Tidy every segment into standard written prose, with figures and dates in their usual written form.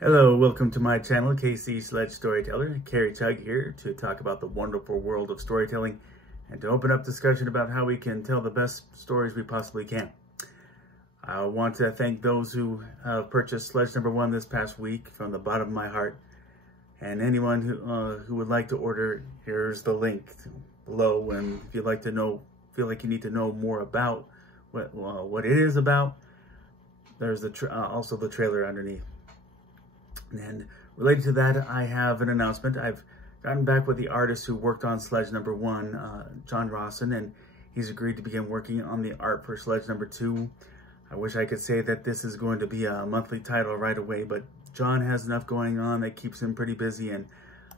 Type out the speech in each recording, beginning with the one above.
Hello, welcome to my channel, KC Sledge Storyteller. Carrie Chug here to talk about the wonderful world of storytelling and to open up discussion about how we can tell the best stories we possibly can. I want to thank those who have purchased Sledge number 1 this past week from the bottom of my heart. And anyone who would like to order, here's the link below. And if you'd like to feel like you need to know more about what it is about, there's also the trailer underneath. And related to that, I have an announcement. I've gotten back with the artist who worked on Sledge number 1, John Rawson, and he's agreed to begin working on the art for Sledge number 2. I wish I could say that this is going to be a monthly title right away, but John has enough going on that keeps him pretty busy, and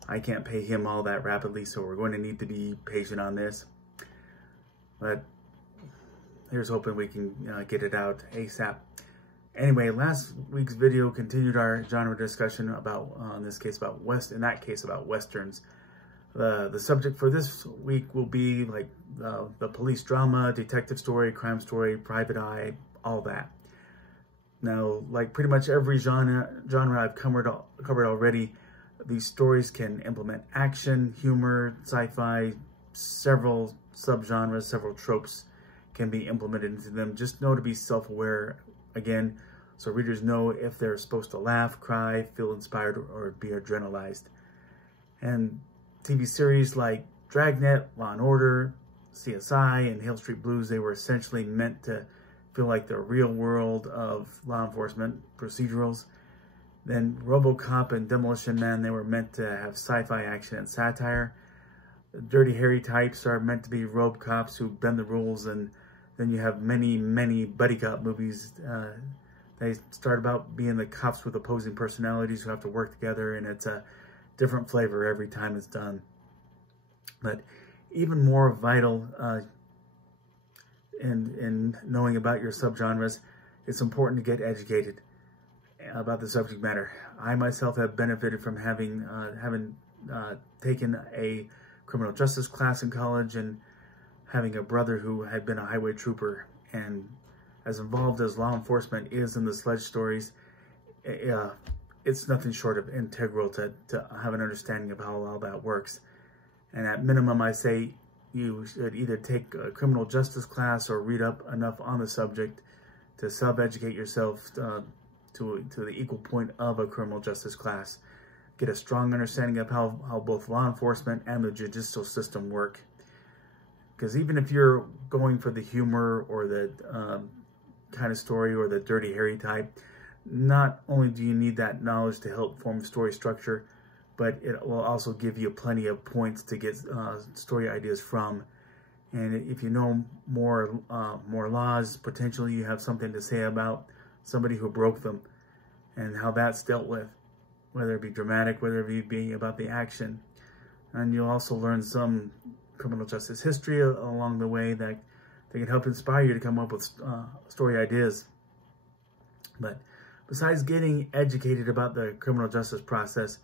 I can't pay him all that rapidly, so we're going to need to be patient on this. But here's hoping we can get it out ASAP. Anyway, last week's video continued our genre discussion about, in that case, about Westerns. The subject for this week will be like the police drama, detective story, crime story, private eye, all that. Now, like pretty much every genre I've covered already, these stories can implement action, humor, sci-fi, several subgenres, several tropes can be implemented into them. Just know to be self-aware, again, so readers know if they're supposed to laugh, cry, feel inspired, or be adrenalized. And TV series like Dragnet, Law & Order, CSI, and Hill Street Blues, they were essentially meant to feel like the real world of law enforcement procedurals. Then RoboCop and Demolition Man, they were meant to have sci-fi action and satire. Dirty Harry types are meant to be robe cops who bend the rules, and then you have many buddy cop movies. They start about being the cops with opposing personalities who have to work together, and it's a different flavor every time it's done. But even more vital in knowing about your subgenres, it's important to get educated about the subject matter. I myself have benefited from having taken a criminal justice class in college and having a brother who had been a highway trooper, and as involved as law enforcement is in the Sledge stories, it's nothing short of integral to have an understanding of how all that works. And at minimum, I say you should either take a criminal justice class or read up enough on the subject to self-educate yourself to the equal point of a criminal justice class. Get a strong understanding of how both law enforcement and the judicial system work. Because even if you're going for the humor or the kind of story or the Dirty Harry type, not only do you need that knowledge to help form story structure, but it will also give you plenty of points to get story ideas from. And if you know more laws, potentially you have something to say about somebody who broke them and how that's dealt with, whether it be dramatic, whether it be about the action. And you'll also learn some criminal justice history along the way that can help inspire you to come up with story ideas. But besides getting educated about the criminal justice process,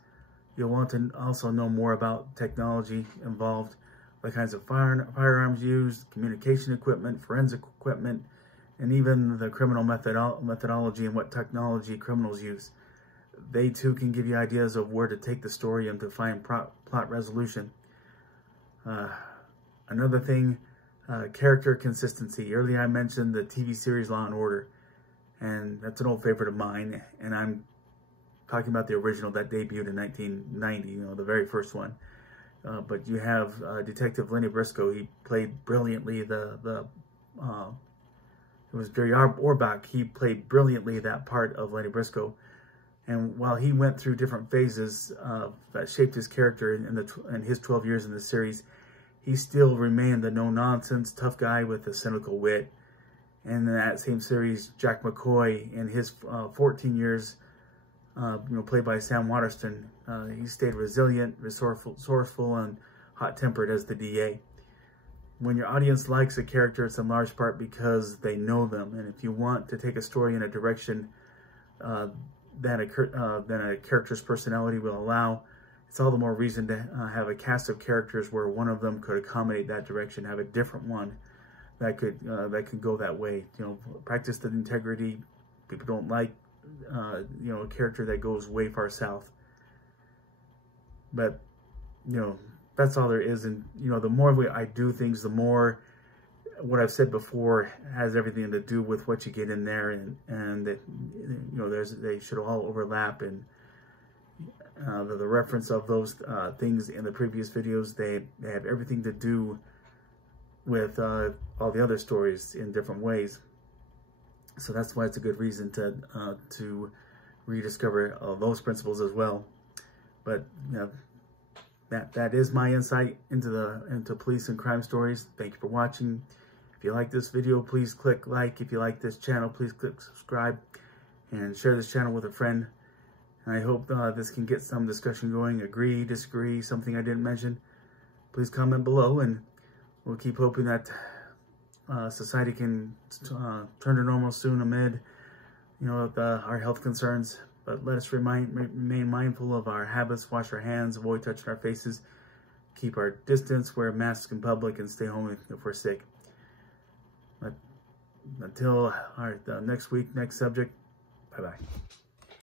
you'll want to also know more about technology involved, the kinds of firearms used, communication equipment, forensic equipment, and even the criminal methodology and what technology criminals use. They too can give you ideas of where to take the story and to find plot resolution. Another thing, character consistency. Earlier I mentioned the TV series Law & Order, and that's an old favorite of mine, and I'm talking about the original that debuted in 1990, the very first one. But you have Detective Lenny Briscoe. He played brilliantly it was Jerry Orbach. He played brilliantly that part of Lenny Briscoe. And while he went through different phases that shaped his character in his 12 years in the series, he still remained the no-nonsense, tough guy with a cynical wit. And in that same series, Jack McCoy, in his 14 years, played by Sam Waterston, he stayed resilient, resourceful, and hot-tempered as the DA. When your audience likes a character, it's in large part because they know them. And if you want to take a story in a direction that a character's personality will allow, it's all the more reason to have a cast of characters where one of them could accommodate that direction, have a different one that could go that way. Practice the integrity people don't like you know, a character that goes way far south. But, you know, that's all there is. And, you know, the more I do things, the more what I've said before has everything to do with what you get in there, and that, you know, they should all overlap. And the reference of those things in the previous videos, they have everything to do with all the other stories in different ways. So that's why it's a good reason to rediscover those principles as well. But, you know, that is my insight into police and crime stories. Thank you for watching. If you like this video, please click like. If you like this channel, please click subscribe and share this channel with a friend. And I hope this can get some discussion going. Agree, disagree, something I didn't mention. Please comment below, and we'll keep hoping that society can turn to normal soon amid, you know, our health concerns. But let us remain mindful of our habits, wash our hands, avoid touching our faces, keep our distance, wear masks in public, and stay home if we're sick. But until the next week, next subject, bye-bye.